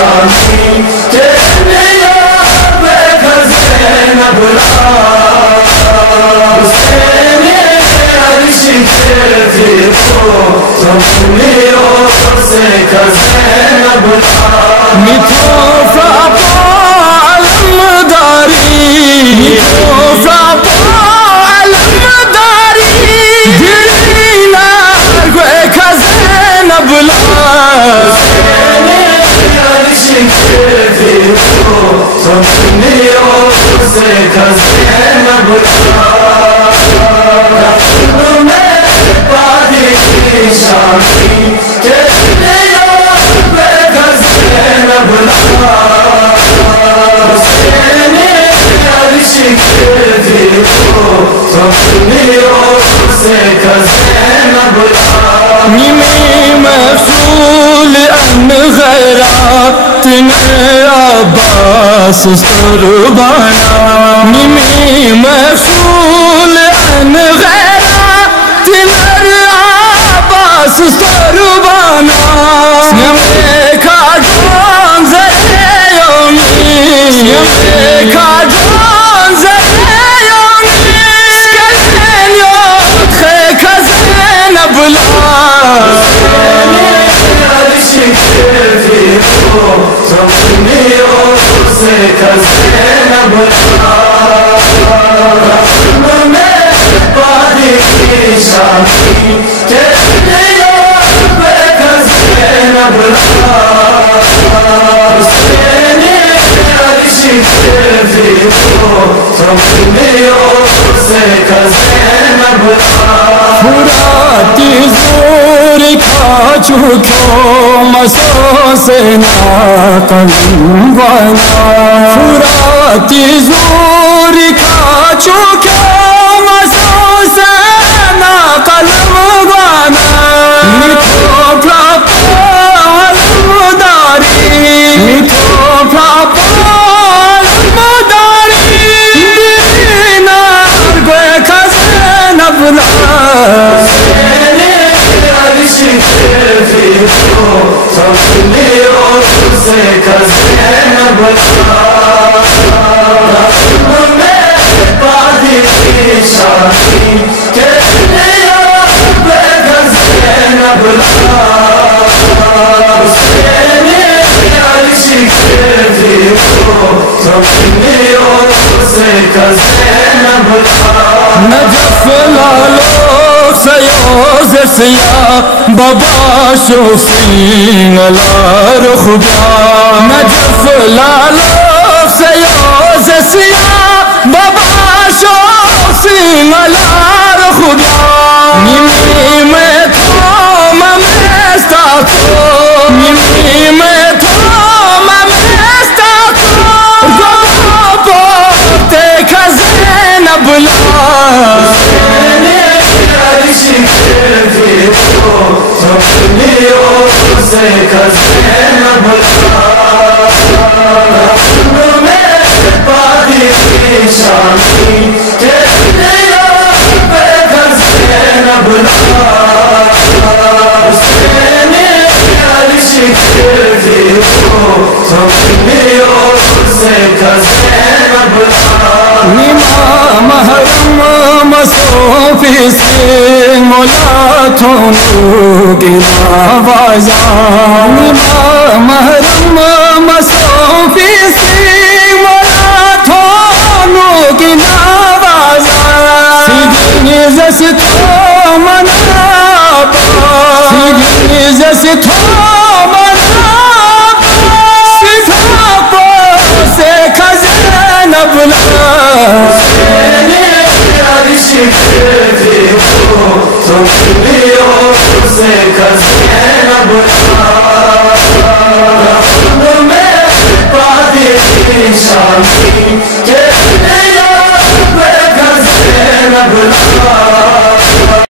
شامی تیرے یاد کر زینب حسین عرش کے پھر تو میروں سے کر زینب میٹھو علمداری میٹھو علمداری دلینا گوے کر زینب سے کزین میں پادی شامی تیرے یاد کزین حسین عرش کے سے کزین نیمی مفصول ان غیرات نے عباس قربانا نیمی مفصول ان غیرات نے عباس قربانا سیمے کا جان زرے یومی سیمے کا جان زرے یومی سکلین یوت خے کزین بلا سے کزین میں پادی شامی تیرے یاد کزین حسین عرش کے سے کزین فراتی زور کھا چکو مسو سے ناقلم وانا فراتی زور کھا چکو مسو سے ناقلم وانا میٹھو پھاپا علمداری میٹھو پھاپا علمداری دینار گوے کزین سے کزین میں پادی شامی تیرے یاد کزین حسین عرش کے سے کزین نجف لالو سیوز سیا بابا شوفین لار خدا نجف لالو سیوز سیا بابا شوفین لار خدا نیمی میں تو ممیستا تو نیمی میں تو ممیستا تو گوہ پوتے کزین بلا سے کزین میں پادی شامی تیرے یاد کزین حسین عرش کے سے کزین نیما محرم مسوفی سے مولا تھونو کی نوازا نیما محرم مسوفی سے مولا تھونو کی نوازا سیدنی زس تو منابا سیدنی زس تو منابا سیدھا پو سے کزین بلا سے کزین میں پادی شامی